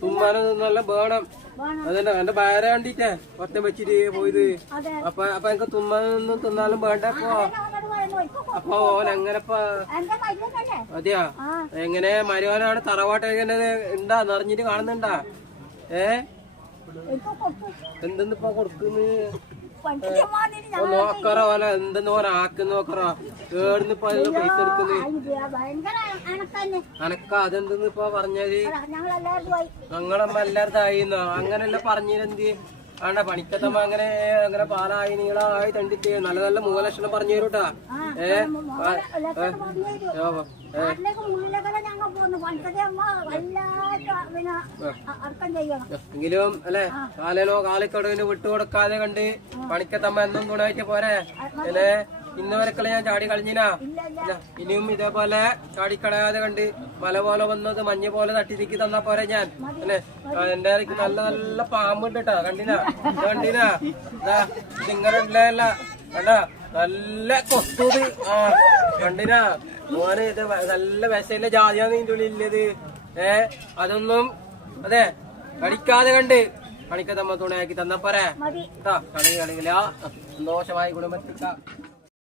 തുമ്മാനും നല്ല വേണം. അതന്നെ എന്റെ ഭാര്യ കണ്ടിട്ടേ ഒറ്റ വെച്ചിട്ട് പോയത്. അപ്പൊ അപ്പൊ എനിക്ക് തുമ്മാനൊന്നും തിന്നാലും വേണ്ട അപ്പൊ. ഓൻ എങ്ങനെപ്പാ അതെയാ? എങ്ങനെ മരുവാനാണ് തറവാട്ട് എങ്ങനെ ഉണ്ടാ നിറഞ്ഞിട്ട് കാണുന്നുണ്ടാ? ഏ? എന്തെന്നിപ്പോ കൊടുക്കുന്നു? നോക്കറ പോലെ എന്തെന്ന് ആക്കുന്ന നോക്കറ. പൈസ അനക്ക അതെന്തെന്ന് ഇപ്പൊ പറഞ്ഞത്? ഞങ്ങളമ്മ ആയിന്നോ? അങ്ങനെയല്ല പറഞ്ഞിരെന്ത് ആണ്ട പണിക്കത്തമ്മ അങ്ങനെ അങ്ങനെ പാലായി നീളായി തണ്ടിട്ട് നല്ല നല്ല മൂന്ന് ലക്ഷണം പറഞ്ഞു തരൂട്ടാ. ഏ? എങ്കിലും അല്ലെ കാലനോ കാലിക്കടവിന് വിട്ടുകൊടുക്കാതെ കണ്ട് പണിക്കത്തമ്മ എന്നും ഗുണമായിട്ട് പോരെ? അല്ലേ? ഇന്ന് വരക്കളെ ഞാൻ ചാടി കളഞ്ഞിനാ? ഇനിയും ഇതേപോലെ ചാടിക്കളയാതെ കണ്ട് മല പോലെ വന്നത് മഞ്ഞ പോലെ തട്ടി തിക്കി തന്നാ പോരെ ഞാൻ? അല്ലെ? എന്റെ നല്ല നല്ല പാമ്പുണ്ട് കേട്ടോ കണ്ടിനാ കണ്ടിനാ ഇതാ ഇതിങ്ങനെ ഉള്ളതല്ല. കണ്ടാ? നല്ല കൊത്തൂത്. ആ കണ്ടിനാ മോനെ ഇത് നല്ല വിശയിലെ ജാതിയാണ് ഇതിന്റെ ഇല്ലത് ഏ അതൊന്നും അതെ കടിക്കാതെ കണ്ട് കണിക്കത്തമ്മ തുണയാക്കി തന്നാ പോരെ. മതി. കളി കളികളാ. സന്തോഷമായി കുടുംബത്തിക്ക